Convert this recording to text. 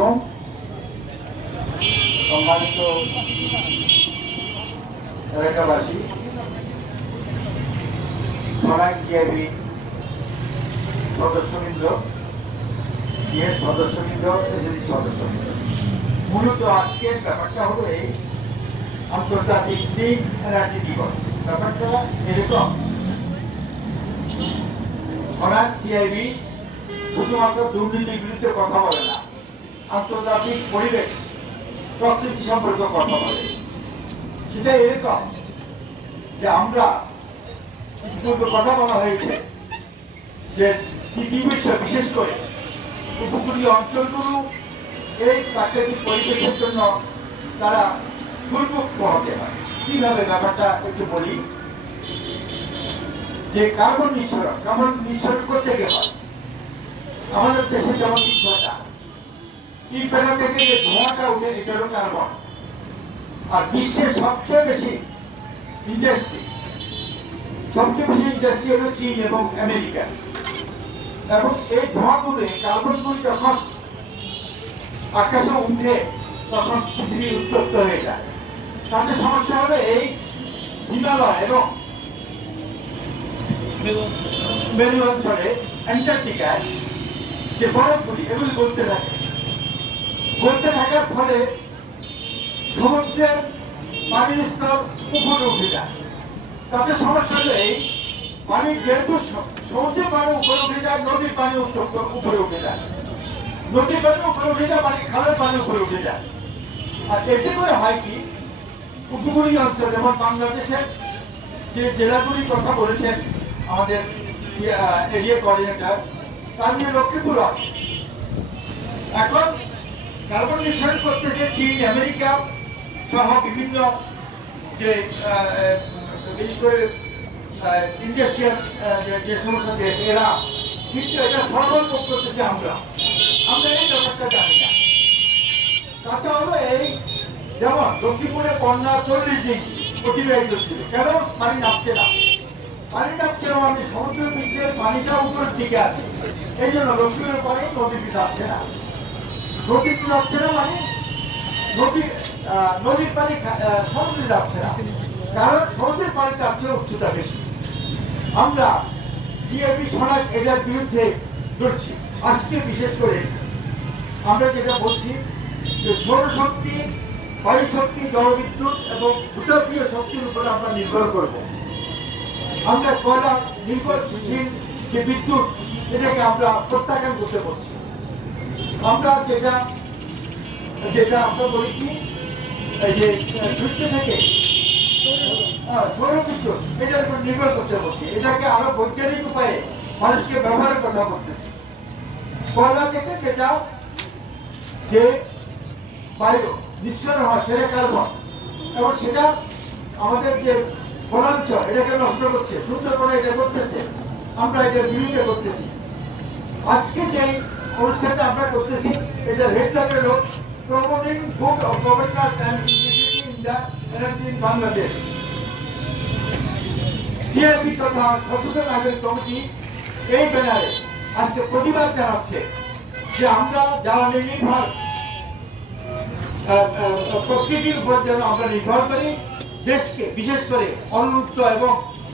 আলাইকুম। সম্মানিত এলাকাবাসী, সোনাই টিআইবি সদস্যবৃন্দ, সদস্যবৃন্দ, এসএসসি সদস্যবৃন্দ, মূলত আজকের ব্যাপারটা হলো এই আন্তর্জাতিক ক্লিন এনার্জি দিবস। ব্যাপারটা এরকম, সোনাই টিআইবি শুধুমাত্র দুর্নীতির বিরুদ্ধে কথা বলে না, আন্তর্জাতিক পরিবেশ প্রকৃতি সম্পর্কে কথা বলে। সেটা এরকম যে আমরা ইতিপূর্বে কথা বলা হয়েছে যে পৃথিবীর বিশেষ করে উপকূলীয় অঞ্চলগুলো এই প্রাকৃতিক পরিবেশের জন্য তারা দুর্ভোগ হতে হয়। কিভাবে ব্যাপারটা একটু বলি, যে কার্বন নিঃসরণ করতে গিয়ে হয় আমাদের দেশে যেমন ইটভাটা থেকে যে ধোঁয়াটা উঠে এটা হলো কার্বন। আর বিশ্বের সবচেয়ে বেশি ইন্ডাস্ট্রি হলো চীন এবং আমেরিকা। এবং এই ধোঁয়াগুলো কার্বনগুলো যখন আকাশে উঠে তখন পৃথিবী উত্তপ্ত হয়ে যায়। তাতে সমস্যা হলো এই হিমালয় এবং মেরু অঞ্চলে অ্যান্টার্কটিকায় যে বরফগুলি এগুলি গলতে থাকার ফলে সমুদ্রের পানির স্তর উপরে উঠে যায়। তাতে সমস্যা হলো এই পানির যেহেতু সমুদ্রের পানি উপরে উঠে যায়, নদীর পানি উপরে উঠে যায়, নদীর পানি উপরে উঠে যায়, মানে খালের পানি উপরে উঠে যায়। আর এতে করে হয় কি, উপকূলীয় অঞ্চল যেমন বাংলাদেশের যে জেলাগুলির কথা বলেছেন আমাদের এরিয়া কোঅর্ডিনেটর, তার নিয়ে লক্ষ্মীপুর আছে। এখন কার্বন নিঃসরণ করতেছে চীন, আমেরিকা সহ বিভিন্ন যে বিশেষ করে ইন্ডাস্ট্রিয়াল যে সমস্ত দেশ, এরা কিন্তু এটা ফলাফল ভোগ করতেছে। আমরা এই ব্যাপারটা জানি না। তাতে হলো এই যেমন লক্ষ্মীপুরে বন্যা 40 দিন অতিবাহিত ছিল, কেন পানি নামছে না। পানি নামছে না মানে সমুদ্র পৃষ্ঠের পানিটা উপরের দিকে আছে, এই জন্য লক্ষ্মীপুরের পানি নদীতে যাচ্ছে না। নদীতে যাচ্ছে না মানে নদীর পানি সমুদ্রে যাচ্ছে না, কারণ সমুদ্রের পানি তার চেয়ে উচ্চতা বেশি। আমরা টিআইবি সোনাই এটার বিরুদ্ধে লড়ছি। আজকে বিশেষ করে আমরা যেটা বলছি যে সৌরশক্তি, বায়ুশক্তি, জলবিদ্যুৎ এবং ভূতাত্ত্বীয় শক্তির উপরে আমরা নির্ভর করব। আমরা কয়লা নির্ভরশীল যে বিদ্যুৎ, এটাকে আমরা প্রত্যাখ্যান করতে পারছি। আমরা যেটা আমরা বলি কি, এই যে সূর্য থেকে সৌরবিদ্যুৎ, এটার উপর নির্ভর করতে পারছি। এটাকে আরো বৈজ্ঞানিক উপায়ে মানুষকে ব্যবহারের কথা বলতেছি। কয়লা থেকে যে বায়ু নিঃসরণ হয় সেটা কার্বন, এবং সেটা আমাদের যে বনাঞ্চল এটাকে নষ্ট করছে, সুন্দরবনে এটা করতেছে। আমরা এটার বিরুদ্ধে করতেছি। আজকে যে অনুষ্ঠানটা আমরা করতেছি, এটা হেডলাইনের লোক promoting good governance and in the energy in Bangladesh. TIB তথা সচেতন নাগরিক কমিটি এই ব্যানারে আজকে প্রতিবাদ জানাচ্ছে যে আমরা জ্বালানি নির্ভর প্রকৃতির উপর যেন আমরা নির্ভর করি, দেশকে বিশেষ করে অনুন্নত এবং